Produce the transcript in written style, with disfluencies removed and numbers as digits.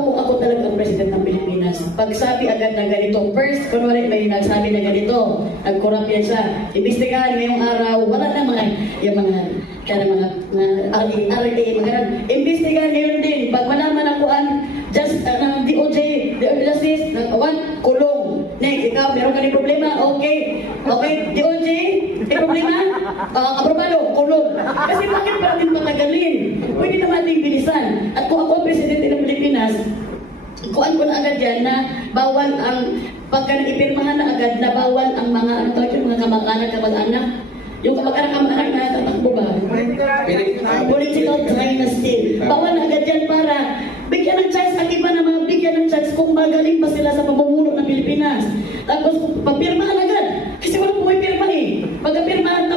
ako talaga ang president ng Pilipinas. Pagsabi agad na ganito, first, kunwari may nagsabi na ganito, nag-corrupt yan siya, imbestigahan ngayong araw, wala na mga, yung mga, kaya mga RA, mga imbestigahan ngayon din, pag malaman ako just DOJ, Justice, kulong. Next, ikaw, meron ka ni problema? Okay. Okay, DOJ, may problema? Aprobado, kulong. Kasi bakit pa natin patagalin? Pwede naman ating bilisan. At kung ako ang presidente ng Pilipinas, kuhaan ko na agad yan na bawal ang, pagka naipirmahan na agad na bawal ang mga, mga kamag-anak, kamag-anak. Yung kamag-anak na tatakbo ba? Political dynasty. Bawal na agad yan para bigyan ng chance, ang iba na mga bigyan ng chance kung magaling pa sila sa pamumuno ng Pilipinas. Tapos, papirmahan agad. Kasi walang pumipirma eh. Pagkapirmahan